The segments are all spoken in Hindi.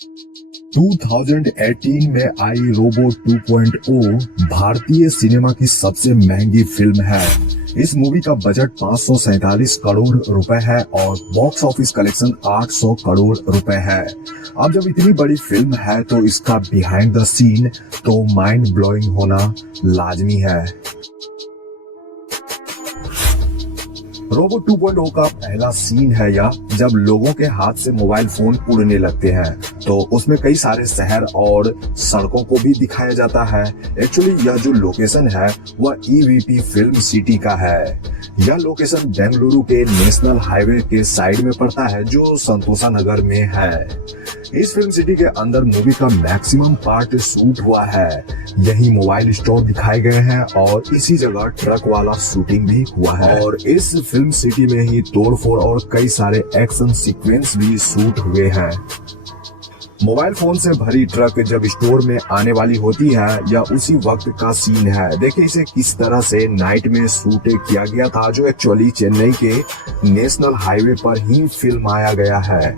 2018 में आई रोबो 2.0 भारतीय सिनेमा की सबसे महंगी फिल्म है। इस मूवी का बजट 547 करोड़ रुपए है और बॉक्स ऑफिस कलेक्शन 800 करोड़ रुपए है। अब जब इतनी बड़ी फिल्म है तो इसका बिहाइंड द सीन तो माइंड ब्लोइंग होना लाजमी है। रोबो 2.0 का पहला सीन है यह, जब लोगों के हाथ से मोबाइल फोन उड़ने लगते हैं तो उसमें कई सारे शहर और सड़कों को भी दिखाया जाता है। एक्चुअली यह जो लोकेशन है वह ईवीपी फिल्म सिटी का है। यह लोकेशन बेंगलुरु के नेशनल हाईवे के साइड में पड़ता है जो संतोषा नगर में है। इस फिल्म सिटी के अंदर मूवी का मैक्सिमम पार्ट शूट हुआ है। यही मोबाइल स्टोर दिखाए गए हैं और इसी जगह ट्रक वाला शूटिंग भी हुआ है और इस फिल्म सिटी में ही तोड़फोड़ और कई सारे एक्शन सीक्वेंस भी शूट हुए हैं। मोबाइल फोन से भरी ट्रक जब स्टोर में आने वाली होती है या उसी वक्त का सीन है। देखिए इसे किस तरह से नाइट में शूट किया गया था, जो एक्चुअली चेन्नई के नेशनल हाईवे पर ही फिल्म आया गया है।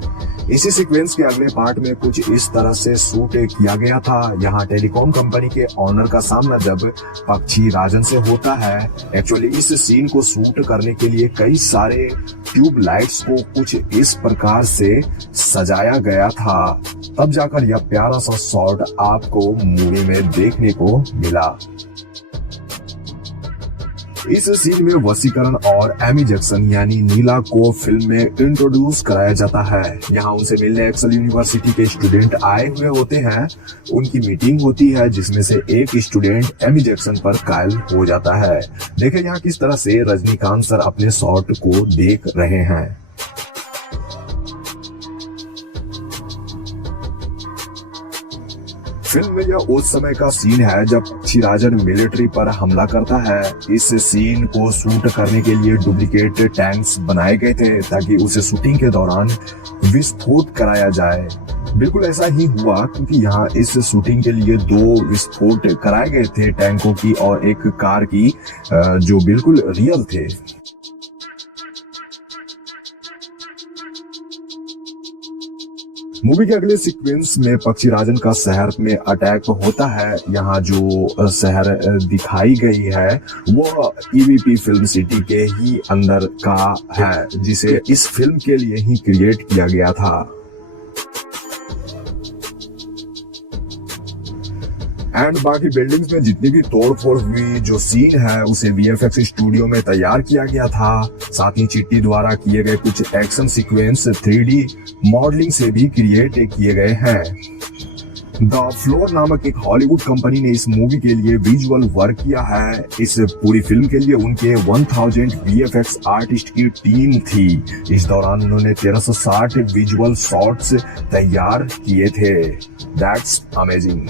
इसी सीक्वेंस के अगले पार्ट में कुछ इस तरह से शूट किया गया था। यहाँ टेलीकॉम कंपनी के ऑनर का सामना जब पक्षी राजन से होता है। एक्चुअली इस सीन को शूट करने के लिए कई सारे ट्यूब लाइट्स को कुछ इस प्रकार से सजाया गया था, तब जाकर यह प्यारा सा शॉट आपको मूवी में देखने को मिला। इस सीन में वसीकरण और एमी जैक्सन यानी नीला को फिल्म में इंट्रोड्यूस कराया जाता है। यहाँ उनसे मिलने एक्सेल यूनिवर्सिटी के स्टूडेंट आए हुए होते हैं। उनकी मीटिंग होती है जिसमें से एक स्टूडेंट एमी जैक्सन पर कायल हो जाता है। देखें यहाँ किस तरह से रजनीकांत सर अपने शॉट को देख रहे हैं। फिल्म में यह उस समय का सीन है जब पक्षीराजन मिलिट्री पर हमला करता है। इस सीन को शूट करने के लिए डुप्लीकेट टैंक्स बनाए गए थे ताकि उसे शूटिंग के दौरान विस्फोट कराया जाए। बिल्कुल ऐसा ही हुआ क्योंकि यहाँ इस शूटिंग के लिए 2 विस्फोट कराए गए थे, टैंकों की और एक कार की, जो बिल्कुल रियल थे। मूवी के अगले सीक्वेंस में पक्षीराजन का शहर में अटैक होता है। यहाँ जो शहर दिखाई गई है वो ईवीपी फिल्म सिटी के ही अंदर का है, जिसे इस फिल्म के लिए ही क्रिएट किया गया था। एंड बाकी बिल्डिंग्स में जितनी भी तोड़फोड़ हुई जो सीन है उसे वीएफएक्स स्टूडियो में तैयार किया गया था। साथ ही चिट्टी द्वारा किए गए कुछ एक्शन सीक्वेंस 3D मॉडलिंग से भी क्रिएट किए गए हैं। द फ्लोर नामक एक हॉलीवुड कंपनी ने इस मूवी के लिए विजुअल वर्क किया है। इस पूरी फिल्म के लिए उनके 1000 वीएफएक्स आर्टिस्ट की टीम थी। इस दौरान उन्होंने 1360 विजुअल शॉट्स तैयार किए थे। That's amazing.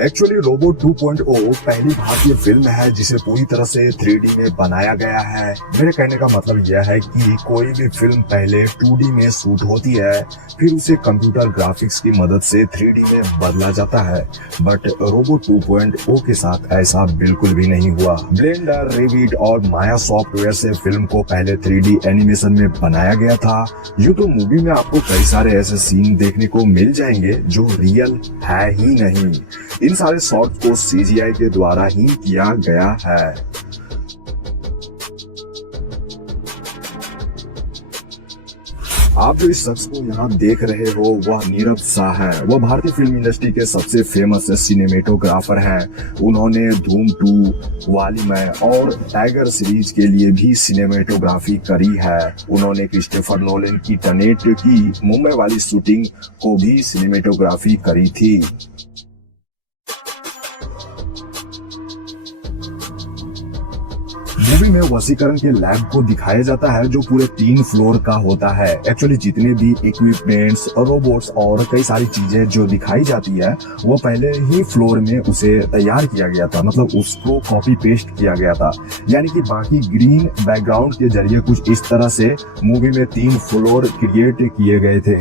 एक्चुअली रोबो 2.0 पहली भारतीय फिल्म है जिसे पूरी तरह से 3D में बनाया गया है। मेरे कहने का मतलब यह है कि कोई भी फिल्म पहले 2D में शूट होती है, फिर उसे कंप्यूटर ग्राफिक्स की मदद से 3D में बदला जाता है, बट रोबो 2.0 के साथ ऐसा बिल्कुल भी नहीं हुआ। ब्लेंडर, रेविट और माया सॉफ्टवेयर से फिल्म को पहले 3D एनिमेशन में बनाया गया था। यूं तो मूवी में आपको कई सारे ऐसे सीन देखने को मिल जाएंगे जो रियल है ही नहीं। इन सारे शॉट्स को सीजीआई के द्वारा ही किया गया है। आप जो इस शख्स को यहाँ देख रहे हो वह नीरव शाह है। वह भारतीय फिल्म इंडस्ट्री के सबसे फेमस सिनेमेटोग्राफर हैं। उन्होंने धूम 2, वालीमय और टाइगर सीरीज के लिए भी सिनेमेटोग्राफी करी है। उन्होंने क्रिस्टोफर नोलन की टेनेट की मुंबई वाली शूटिंग को भी सिनेमेटोग्राफी करी थी। मूवी में वसीकरण के लैब को दिखाया जाता है जो पूरे 3 फ्लोर का होता है। एक्चुअली जितने भी इक्विपमेंट्स, रोबोट्स और कई सारी चीजें जो दिखाई जाती है वो पहले ही फ्लोर में उसे तैयार किया गया था, मतलब उसको कॉपी पेस्ट किया गया था। यानी कि बाकी ग्रीन बैकग्राउंड के जरिए कुछ इस तरह से मूवी में 3 फ्लोर क्रिएट किए गए थे।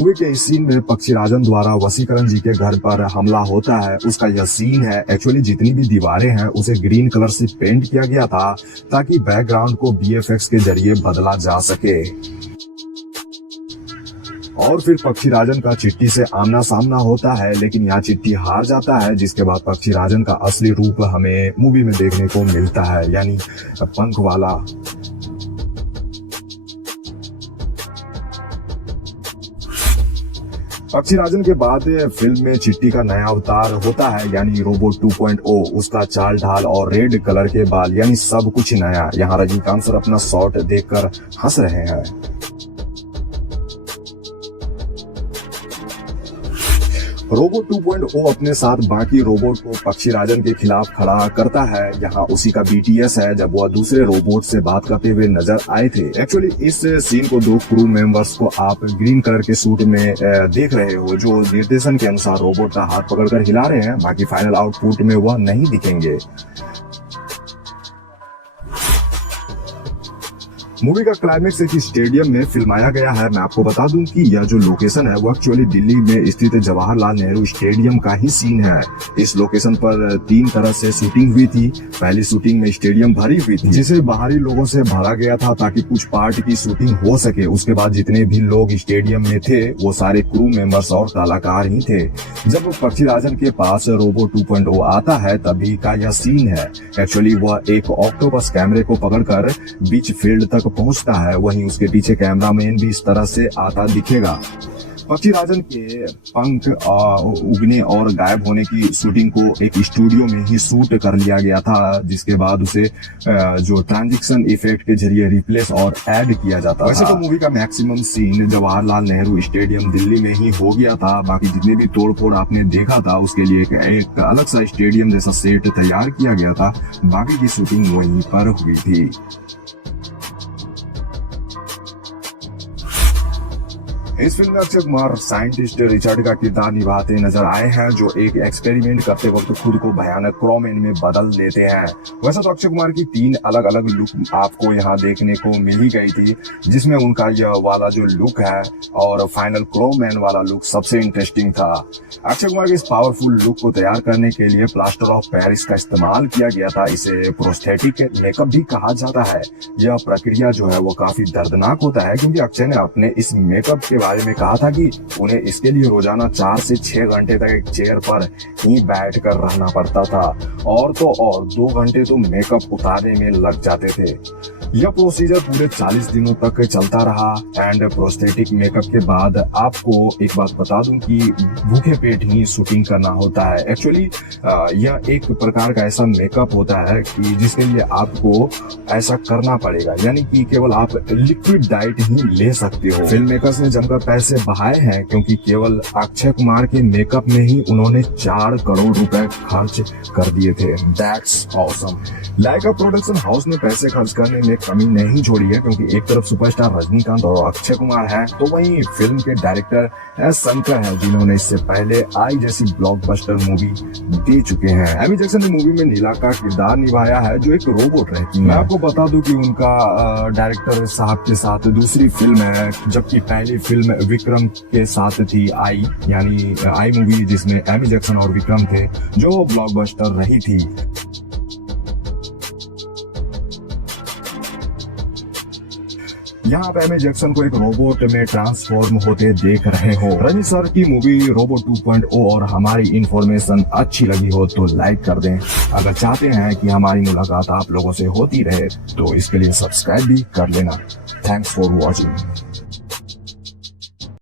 मूवी के इस सीन में पक्षीराजन द्वारा वसीकरण जी के घर पर हमला होता है, उसका यह सीन है। एक्चुअली जितनी भी दीवारें हैं उसे ग्रीन कलर से पेंट किया गया था ताकि बैकग्राउंड को वीएफएक्स के जरिए बदला जा सके। और फिर पक्षीराजन का चिट्टी से आमना सामना होता है, लेकिन यहाँ चिट्टी हार जाता है, जिसके बाद पक्षीराजन का असली रूप हमें मूवी में देखने को मिलता है, यानी पंख वाला। पक्षीराजन के बाद फिल्म में चिट्टी का नया अवतार होता है, यानी रोबोट 2.0। उसका चाल ढाल और रेड कलर के बाल, यानी सब कुछ नया। यहाँ रजनीकांत सर अपना शॉट देखकर हंस रहे हैं। रोबोट 2.0 अपने साथ बाकी रोबोट को पक्षीराजन के खिलाफ खड़ा करता है। यहाँ उसी का BTS है, जब वह दूसरे रोबोट से बात करते हुए नजर आए थे। एक्चुअली इस सीन को दो क्रू मेंबर्स को आप ग्रीन कलर के सूट में देख रहे हो, जो निर्देशन के अनुसार रोबोट का हाथ पकड़कर हिला रहे हैं। बाकी फाइनल आउटपुट में वह नहीं दिखेंगे। मूवी का क्लाइमेक्स एक स्टेडियम में फिल्माया गया है। मैं आपको बता दूं कि यह जो लोकेशन है वो एक्चुअली दिल्ली में स्थित जवाहरलाल नेहरू स्टेडियम का ही सीन है। इस लोकेशन पर 3 तरह से शूटिंग हुई थी। पहली शूटिंग में स्टेडियम भरी हुई थी, जिसे बाहरी लोगों से भरा गया था ताकि कुछ पार्ट की शूटिंग हो सके। उसके बाद जितने भी लोग स्टेडियम में थे वो सारे क्रू मेंबर्स और कलाकार ही थे। जब पक्षीराजन के पास रोबोट 2.0 आता है तभी का यह सीन है। एक्चुअली वह एक ऑक्टोपस कैमरे को पकड़कर बीच फील्ड तक पहुंचता है, वहीं उसके पीछे कैमरामैन भी इस तरह से आता दिखेगा। पक्षीराजन के पंख उगने और गायब होने की शूटिंग को एक स्टूडियो में ही शूट कर लिया गया था, जिसके बाद उसे जो ट्रांजिशन इफेक्ट के जरिए रिप्लेस और ऐड किया जाता। वैसे तो मूवी का maximum scene Jawaharlal Nehru stadium Delhi में ही हो गया था। बाकी जितने भी तोड़फोड़ आपने देखा था उसके लिए एक अलग सा स्टेडियम जैसा सेट तैयार किया गया था। बाकी की शूटिंग वहीं पर हुई थी। इस फिल्म में अक्षय कुमार साइंटिस्ट रिचर्ड का किरदार निभाते नजर आए हैं, जो एक एक्सपेरिमेंट करते वक्त खुद को भयानक क्रोमैन में बदल लेते हैं। वैसे तो अक्षय कुमार की 3 अलग अलग लुक आपको यहाँ देखने को मिल ही गई थी, जिसमें उनका यह वाला जो लुक है और फाइनल क्रोमैन वाला लुक सबसे इंटरेस्टिंग था। अक्षय कुमार के इस पावरफुल लुक को तैयार करने के लिए प्लास्टर ऑफ पेरिस का इस्तेमाल किया गया था। इसे प्रोस्थेटिक मेकअप भी कहा जाता है। यह प्रक्रिया जो है वो काफी दर्दनाक होता है, क्योंकि अक्षय ने अपने इस मेकअप के बारे में कहा था कि उन्हें इसके लिए रोजाना 4 से 6 घंटे तक एक चेयर पर ही बैठ कर रहना पड़ता था, और तो और 2 घंटे तो मेकअप उतारने में लग जाते थे। यह प्रोसीजर पूरे 40 दिनों तक चलता रहा। एंड प्रोस्थेटिक मेकअप के बाद आपको एक बात बता दूं कि भूखे पेट ही शूटिंग करना होता है। एक्चुअली यह एक प्रकार का ऐसा मेकअप होता है कि जिसके लिए आपको ऐसा करना पड़ेगा, यानी कि केवल आप लिक्विड डाइट ही ले सकते हो। फिल्म मेकर्स ने जमकर पैसे बहाए हैं, क्योंकि केवल अक्षय कुमार के मेकअप में ही उन्होंने 4 करोड़ रुपए खर्च कर दिए थे। That's awesome. Lyca production house ने पैसे खर्च करने में कमी नहीं छोड़ी है, क्योंकि एक तरफ सुपरस्टार रजनीकांत और अक्षय कुमार है, तो वहीं फिल्म के डायरेक्टर एस शंकर हैं, जिन्होंने इससे पहले आई जैसी ब्लॉकबस्टर मूवी दे चुके हैं। एमी जैक्सन ने मूवी में नीला का किरदार निभाया है, जो एक रोबोट रहती है। मैं आपको बता दूं कि उनका डायरेक्टर साहब के साथ दूसरी फिल्म है, जबकि पहली फिल्म विक्रम के साथ थी आई, यानी आई मूवी, जिसमें एमी जैक्सन और विक्रम थे, जो ब्लॉकबस्टर रही थी। यहाँ आप एमी जैक्सन को एक रोबोट में ट्रांसफॉर्म होते देख रहे हो। रजनी सर की मूवी रोबोट 2.0 और हमारी इंफॉर्मेशन अच्छी लगी हो तो लाइक कर दें। अगर चाहते हैं कि हमारी मुलाकात आप लोगों से होती रहे तो इसके लिए सब्सक्राइब भी कर लेना। Thanks for watching.